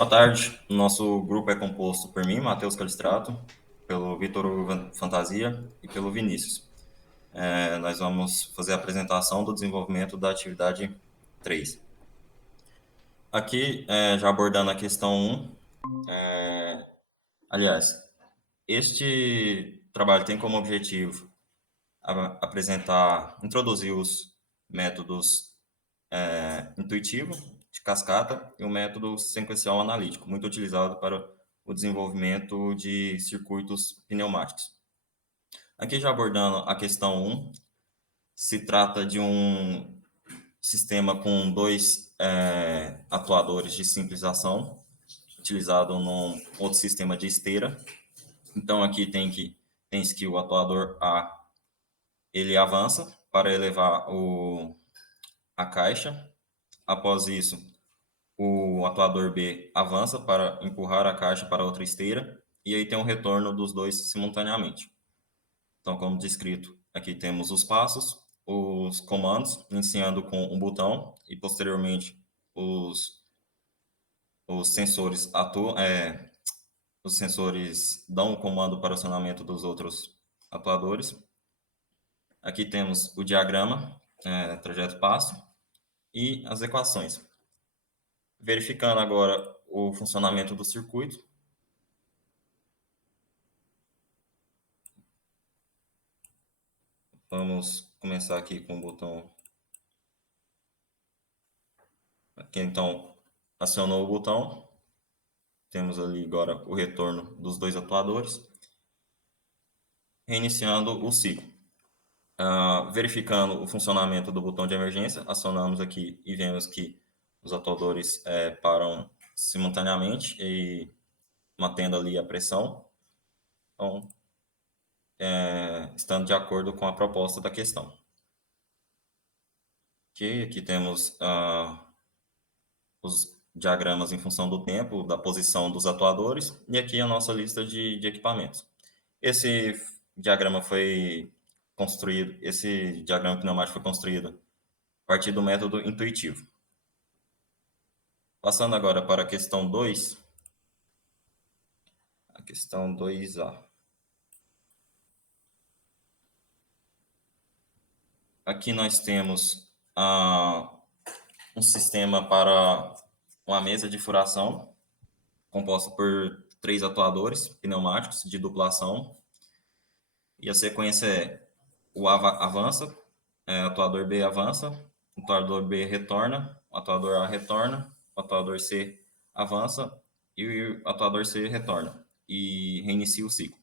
Boa tarde. O nosso grupo é composto por mim, Matheus Calistrato, pelo Vitor Hugo Fantasia e pelo Vinícius. Nós vamos fazer a apresentação do desenvolvimento da atividade 3. Aqui, já abordando a questão 1, aliás, este trabalho tem como objetivo introduzir os métodos intuitivo de cascata e o método sequencial analítico, muito utilizado para o desenvolvimento de circuitos pneumáticos. Aqui já abordando a questão 1, se trata de um sistema com dois atuadores de simples ação, utilizado num outro sistema de esteira. Então aqui tem que o atuador A ele avança para elevar a caixa. Após isso, o atuador B avança para empurrar a caixa para outra esteira, e aí tem um retorno dos dois simultaneamente. Então, como descrito, aqui temos os passos, os comandos, iniciando com um botão, e posteriormente os sensores os sensores dão o comando para o acionamento dos outros atuadores. Aqui temos o diagrama, trajeto passo, e as equações. Verificando agora o funcionamento do circuito, vamos começar aqui com o botão. Aqui então acionou o botão. Temos ali agora o retorno dos dois atuadores. Reiniciando o ciclo. Verificando o funcionamento do botão de emergência, acionamos aqui e vemos que os atuadores param simultaneamente e mantendo ali a pressão. Então, estando de acordo com a proposta da questão. Aqui temos os diagramas em função do tempo, da posição dos atuadores, e aqui a nossa lista de equipamentos. Esse diagrama pneumático foi construído a partir do método intuitivo. Passando agora para a questão 2, a questão 2A. Aqui nós temos um sistema para uma mesa de furação, composta por 3 atuadores pneumáticos de dupla ação. E a sequência é: o A avança, o atuador B avança, o atuador B retorna, o atuador A retorna, o atuador C avança e o atuador C retorna. E reinicia o ciclo.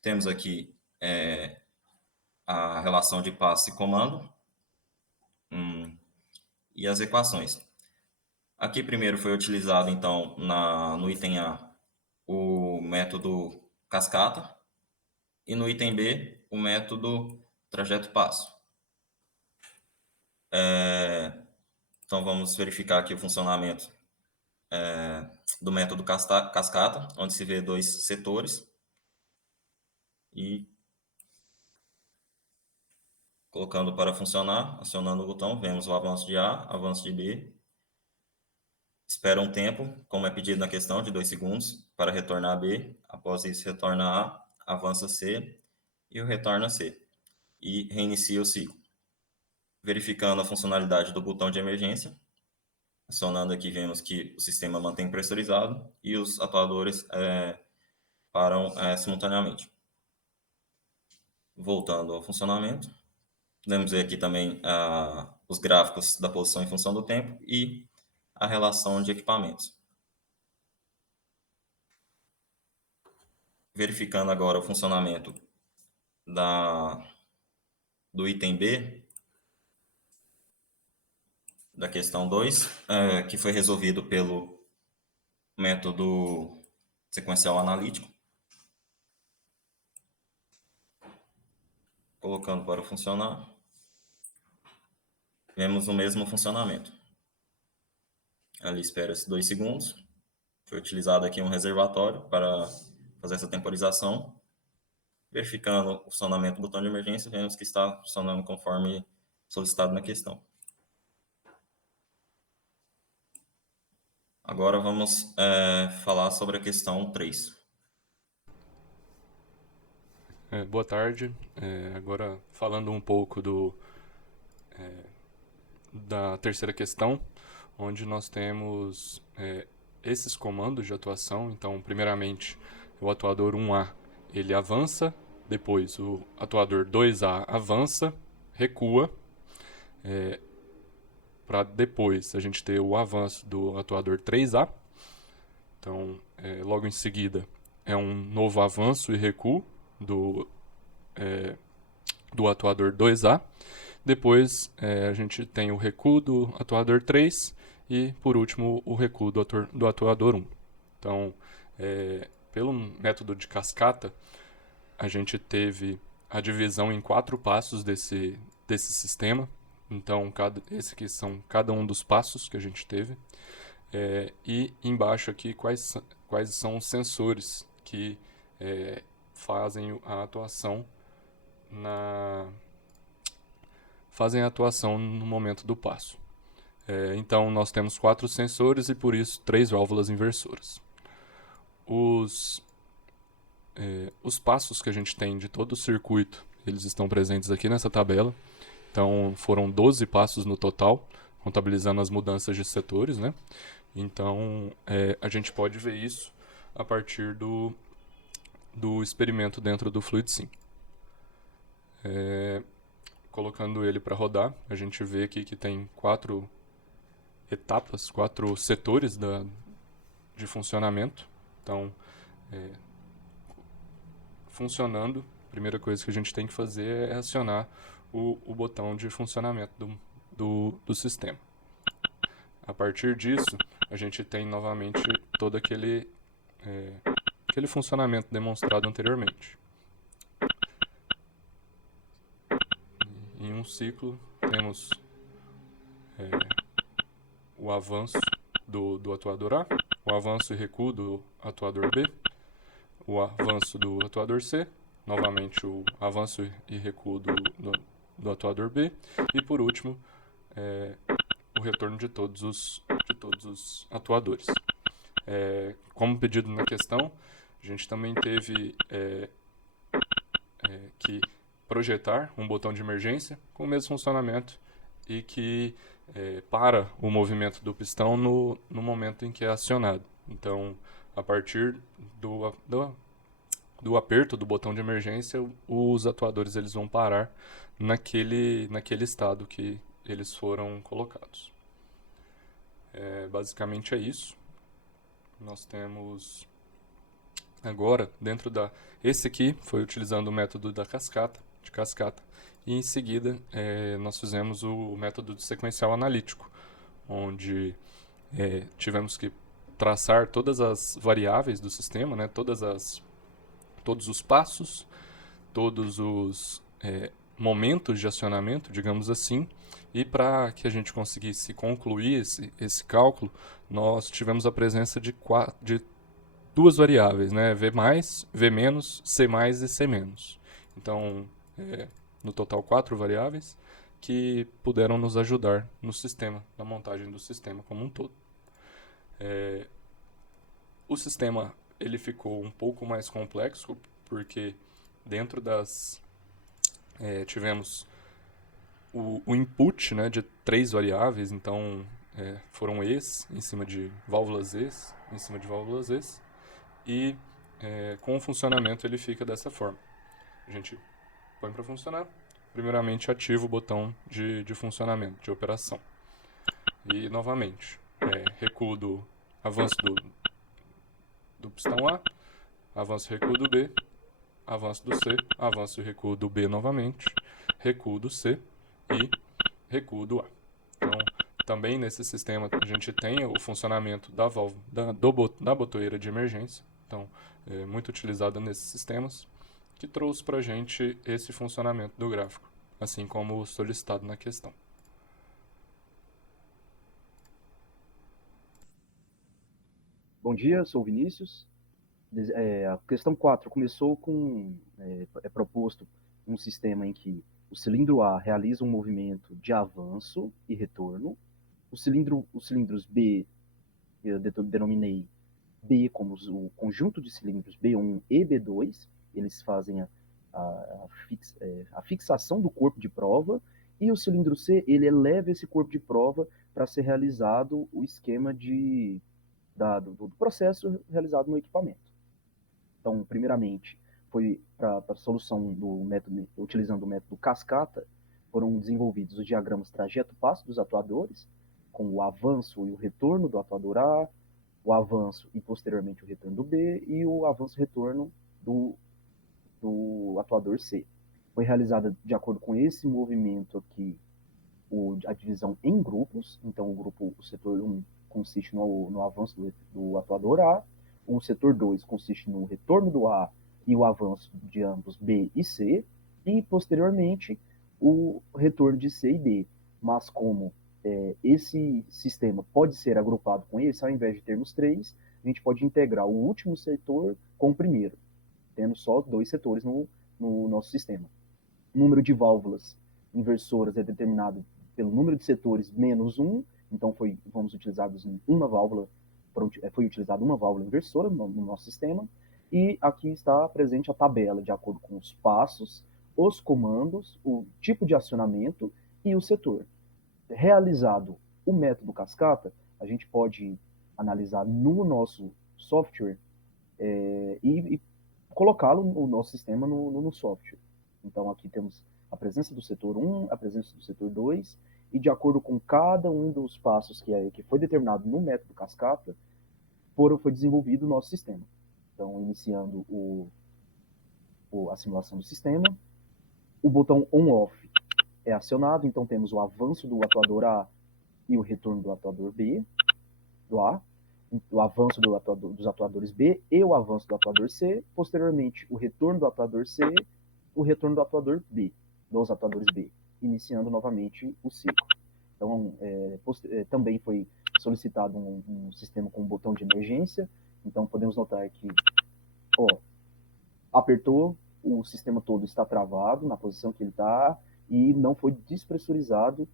Temos aqui a relação de passo e comando e as equações. Aqui primeiro foi utilizado, então, no item A, o método cascata, e no item B, o método trajeto passo. Então, vamos verificar aqui o funcionamento do método cascata, onde se vê dois setores. E colocando para funcionar, acionando o botão, vemos o avanço de A, avanço de B. Espera um tempo, como é pedido na questão, de 2 segundos, para retornar a B. Após isso, retorna A, avança C e o retorna C. E reinicia o ciclo. Verificando a funcionalidade do botão de emergência, acionando aqui, vemos que o sistema mantém pressurizado e os atuadores param simultaneamente. Voltando ao funcionamento, podemos ver aqui também os gráficos da posição em função do tempo e a relação de equipamentos. Verificando agora o funcionamento do item B, da questão 2, que foi resolvido pelo método sequencial analítico. Colocando para funcionar, vemos o mesmo funcionamento. Ali espera-se 2 segundos. Foi utilizado aqui um reservatório para fazer essa temporização. Verificando o funcionamento do botão de emergência, vemos que está funcionando conforme solicitado na questão. Agora vamos falar sobre a questão 3. Boa tarde. Agora falando um pouco da terceira questão, onde nós temos esses comandos de atuação. Então, primeiramente, o atuador 1A ele avança, depois o atuador 2A avança, recua, para depois a gente ter o avanço do atuador 3A. Então, logo em seguida, é um novo avanço e recuo do atuador 2A. Depois a gente tem o recuo do atuador 3 e, por último, o recuo do atuador 1. Então, pelo método de cascata, a gente teve a divisão em 4 passos desse sistema. Então, esse aqui são cada um dos passos que a gente teve. E embaixo aqui, quais são os sensores que fazem a atuação fazem a atuação no momento do passo. Então, nós temos 4 sensores e, por isso, 3 válvulas inversoras. Os passos que a gente tem de todo o circuito, eles estão presentes aqui nessa tabela. Então, foram 12 passos no total, contabilizando as mudanças de setores, né? Então, a gente pode ver isso a partir do experimento dentro do FluidSim. Colocando ele para rodar, a gente vê aqui que tem 4 etapas, 4 setores de funcionamento. Então, funcionando, a primeira coisa que a gente tem que fazer é acionar o botão de funcionamento do sistema. A partir disso, a gente tem novamente todo aquele funcionamento demonstrado anteriormente. Em um ciclo, temos o avanço do atuador A, o avanço e recuo do atuador B, o avanço do atuador C, novamente o avanço e recuo do atuador B, e por último, o retorno de todos os atuadores. Como pedido na questão, a gente também teve que projetar um botão de emergência com o mesmo funcionamento e que para o movimento do pistão no momento em que é acionado. Então, a partir do aperto do botão de emergência, os atuadores eles vão parar naquele estado que eles foram colocados. Basicamente é isso. Nós temos agora, dentro esse aqui foi utilizando o método de cascata, e em seguida nós fizemos o método de sequencial analítico, onde tivemos que traçar todas as variáveis do sistema, né, todos os passos, todos os momentos de acionamento, digamos assim, e para que a gente conseguisse concluir esse cálculo, nós tivemos a presença de 2 variáveis, né? V+, V-, C+, e C-. Então, no total 4 variáveis que puderam nos ajudar no sistema, na montagem do sistema como um todo. O sistema ele ficou um pouco mais complexo porque dentro tivemos o input, né, de 3 variáveis, então foram E's em cima de válvulas E's, em cima de válvulas E's, e com o funcionamento ele fica dessa forma. A gente põe para funcionar, primeiramente ativa o botão de funcionamento, de operação. E novamente, recuo do avanço do pistão A, avanço e recuo do B, avanço do C, avanço e recuo do B novamente, recuo do C e recuo do A. Então, também nesse sistema a gente tem o funcionamento da válvula da botoeira de emergência, então muito utilizada nesses sistemas, que trouxe para a gente esse funcionamento do gráfico, assim como solicitado na questão. Bom dia, sou o Vinícius. A questão 4 começou com, proposto um sistema em que o cilindro A realiza um movimento de avanço e retorno, os cilindros B eu denominei B como o conjunto de cilindros B1 e B2, eles fazem a fixação do corpo de prova, e o cilindro C, ele eleva esse corpo de prova para ser realizado o esquema do processo realizado no equipamento. Então, primeiramente, foi para a solução do método, utilizando o método cascata, foram desenvolvidos os diagramas trajeto-passo dos atuadores, com o avanço e o retorno do atuador A, o avanço e posteriormente o retorno do B, e o avanço e retorno do atuador C. Foi realizada de acordo com esse movimento aqui, a divisão em grupos. Então, o setor 1 consiste no avanço do atuador A, o setor 2 consiste no retorno do A e o avanço de ambos B e C, e posteriormente o retorno de C e D. Mas como esse sistema pode ser agrupado com esse, ao invés de termos 3, a gente pode integrar o último setor com o primeiro, tendo só 2 setores no nosso sistema. O número de válvulas inversoras é determinado pelo número de setores menos 1, então foi utilizada uma válvula inversora no nosso sistema, e aqui está presente a tabela de acordo com os passos, os comandos, o tipo de acionamento e o setor. Realizado o método cascata, a gente pode analisar no nosso software e colocá-lo no nosso sistema no software. Então aqui temos a presença do setor 1, a presença do setor 2, e de acordo com cada um dos passos que foi determinado no método cascata, foi desenvolvido o nosso sistema. Então, iniciando a simulação do sistema, o botão on-off é acionado, então temos o avanço do atuador A e o retorno do atuador B, do A, o avanço dos atuadores B e o avanço do atuador C, posteriormente o retorno do atuador C, o retorno do atuador B, dos atuadores B, iniciando novamente o ciclo. Então, também foi solicitado um sistema com um botão de emergência, então podemos notar que, apertou, o sistema todo está travado na posição que ele está, e não foi despressurizado,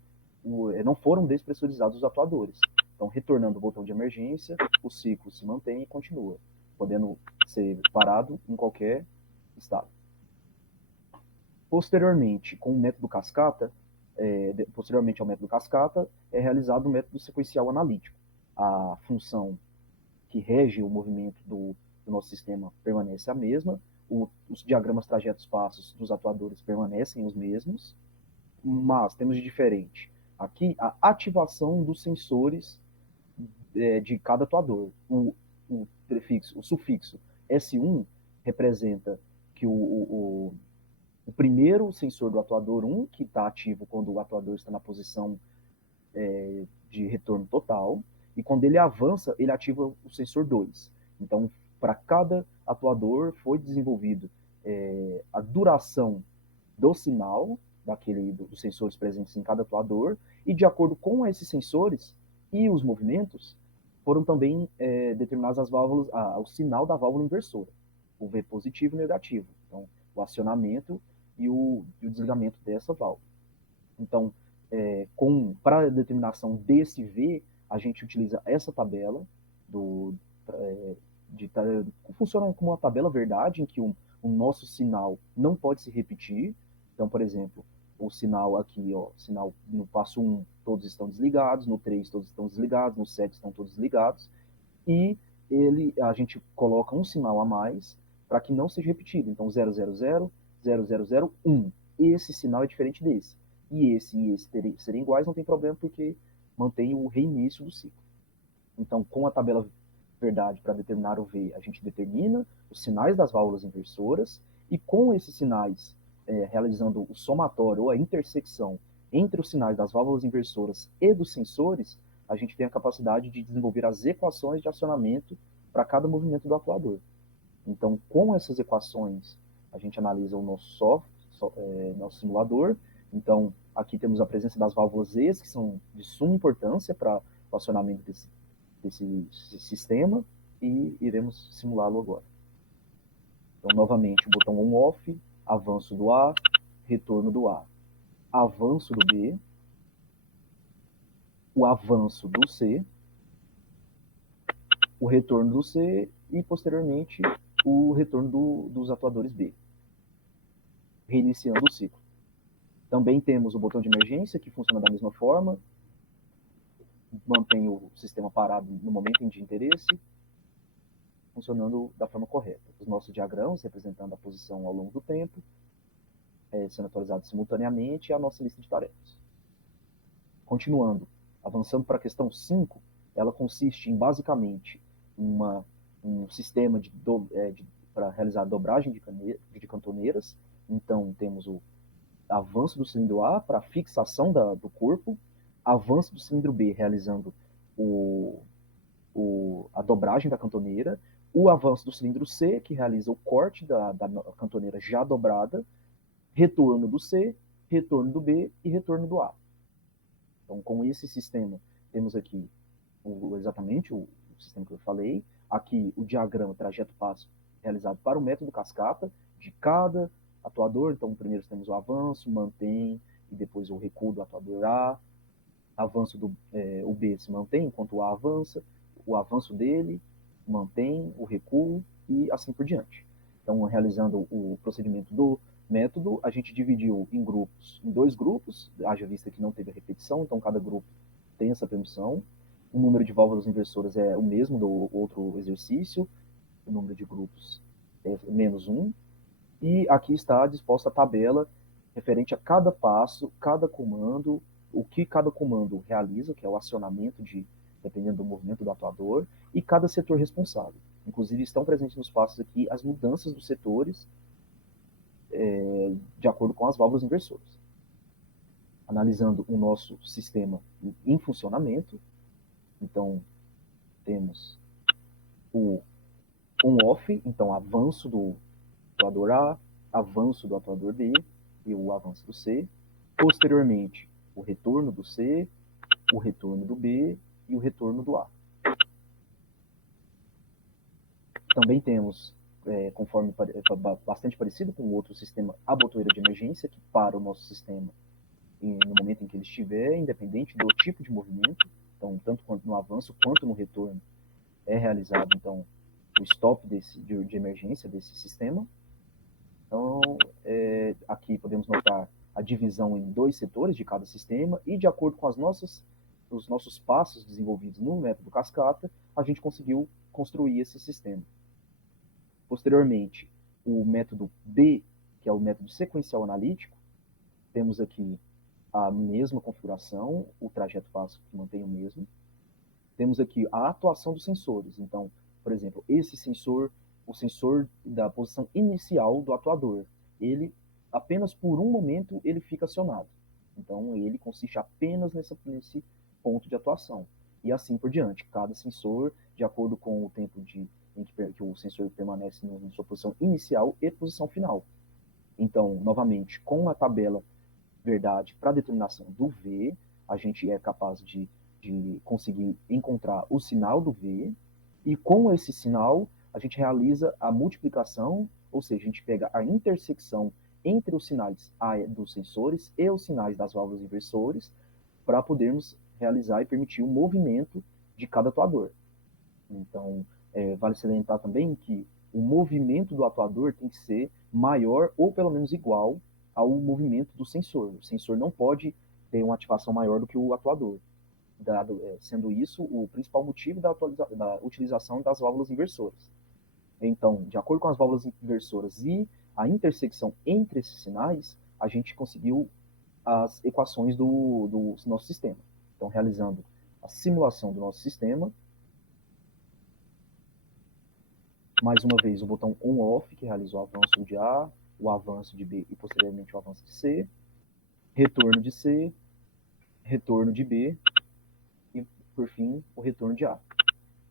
não foram despressurizados os atuadores. Então, retornando o botão de emergência, o ciclo se mantém e continua, podendo ser parado em qualquer estado. Posteriormente, com o método cascata, posteriormente ao método cascata, é realizado o método sequencial analítico. A função que rege o movimento do nosso sistema permanece a mesma, os diagramas trajetos-passos dos atuadores permanecem os mesmos, mas temos de diferente aqui a ativação dos sensores de cada atuador. O sufixo S1 representa que o primeiro sensor do atuador 1, que está ativo quando o atuador está na posição de retorno total, e quando ele avança, ele ativa o sensor 2. Então, para cada atuador foi desenvolvido a duração do sinal, dos sensores presentes em cada atuador, e de acordo com esses sensores e os movimentos, foram também determinadas as válvulas, o sinal da válvula inversora, o V positivo e negativo. Então, o acionamento e o desligamento dessa válvula. Então, para a determinação desse V, a gente utiliza essa tabela, funciona como uma tabela verdade, em que o nosso sinal não pode se repetir. Então, por exemplo, o sinal aqui, sinal no passo 1, todos estão desligados, no 3 todos estão desligados, no 7 estão todos desligados, e a gente coloca um sinal a mais para que não seja repetido. Então, 000, 0001. Esse sinal é diferente desse. E esse serem iguais, não tem problema, porque mantém o reinício do ciclo. Então, com a tabela verdade para determinar o V, a gente determina os sinais das válvulas inversoras, e com esses sinais, realizando o somatório ou a intersecção entre os sinais das válvulas inversoras e dos sensores, a gente tem a capacidade de desenvolver as equações de acionamento para cada movimento do atuador. Então, com essas equações, a gente analisa o nosso nosso simulador. Então, aqui temos a presença das válvulas E, que são de suma importância para o acionamento desse sistema, e iremos simulá-lo agora. Então, novamente, o botão on-off, avanço do A, retorno do A, avanço do B, o avanço do C, o retorno do C e, posteriormente, o retorno dos atuadores B, reiniciando o ciclo. Também temos o botão de emergência, que funciona da mesma forma, mantém o sistema parado no momento de interesse, funcionando da forma correta. Os nossos diagramas representando a posição ao longo do tempo, sendo atualizados simultaneamente, e a nossa lista de tarefas. Continuando, avançando para a questão 5, ela consiste em, basicamente, um sistema para realizar a dobragem de cantoneiras. Então, temos o avanço do cilindro A para fixação do corpo, avanço do cilindro B realizando a dobragem da cantoneira, o avanço do cilindro C, que realiza o corte da cantoneira já dobrada, retorno do C, retorno do B e retorno do A. Então, com esse sistema, temos aqui exatamente o sistema que eu falei. Aqui, o diagrama trajeto-passo realizado para o método cascata de cada atuador. Então, primeiro temos o avanço, mantém, e depois o recuo do atuador A. Avanço o B se mantém enquanto o A avança, o avanço dele mantém, o recuo e assim por diante. Então, realizando o procedimento do método, a gente dividiu em dois grupos, haja vista que não teve a repetição, então cada grupo tem essa permissão. O número de válvulas inversoras é o mesmo do outro exercício, o número de grupos é -1, e aqui está disposta a tabela referente a cada passo, cada comando, o que cada comando realiza, que é o acionamento dependendo do movimento do atuador, e cada setor responsável. Inclusive, estão presentes nos passos aqui as mudanças dos setores de acordo com as válvulas inversoras. Analisando o nosso sistema em funcionamento, então, temos o on-off, então avanço do atuador A, avanço do atuador B e o avanço do C. Posteriormente, o retorno do C, o retorno do B e o retorno do A. Também temos, bastante parecido com o outro sistema, a botoeira de emergência, que para o nosso sistema no momento em que ele estiver, independente do tipo de movimento. Então, tanto no avanço quanto no retorno, é realizado, então, o stop de emergência desse sistema. Então, aqui podemos notar a divisão em dois setores de cada sistema, e de acordo com os nossos passos desenvolvidos no método cascata, a gente conseguiu construir esse sistema. Posteriormente, o método B, que é o método sequencial analítico, temos aqui a mesma configuração, o trajeto passo que mantém o mesmo. Temos aqui a atuação dos sensores. Então, por exemplo, esse sensor, o sensor da posição inicial do atuador, ele apenas por um momento ele fica acionado. Então, ele consiste apenas nesse ponto de atuação. E assim por diante. Cada sensor, de acordo com o tempo em que o sensor permanece na sua posição inicial e posição final. Então, novamente, com a tabela verdade para a determinação do V, a gente é capaz de conseguir encontrar o sinal do V, e com esse sinal a gente realiza a multiplicação, ou seja, a gente pega a intersecção entre os sinais dos sensores e os sinais das válvulas inversores para podermos realizar e permitir o movimento de cada atuador. Então, vale salientar também que o movimento do atuador tem que ser maior ou pelo menos igual ao movimento do sensor. O sensor não pode ter uma ativação maior do que o atuador, sendo isso o principal motivo da utilização das válvulas inversoras. Então, de acordo com as válvulas inversoras e a intersecção entre esses sinais, a gente conseguiu as equações do nosso sistema. Então, realizando a simulação do nosso sistema, mais uma vez o botão on-off, que realiza o avanço de A, o avanço de B e posteriormente o avanço de C, retorno de C, retorno de B e, por fim, o retorno de A.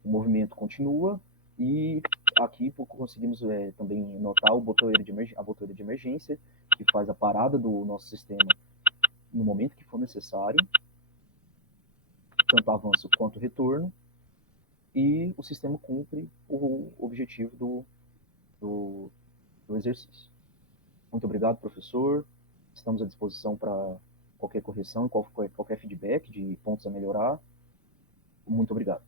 O movimento continua e aqui conseguimos também notar a botoeira de emergência, que faz a parada do nosso sistema no momento que for necessário, tanto avanço quanto retorno, e o sistema cumpre o objetivo do exercício. Muito obrigado, professor. Estamos à disposição para qualquer correção, qualquer feedback de pontos a melhorar. Muito obrigado.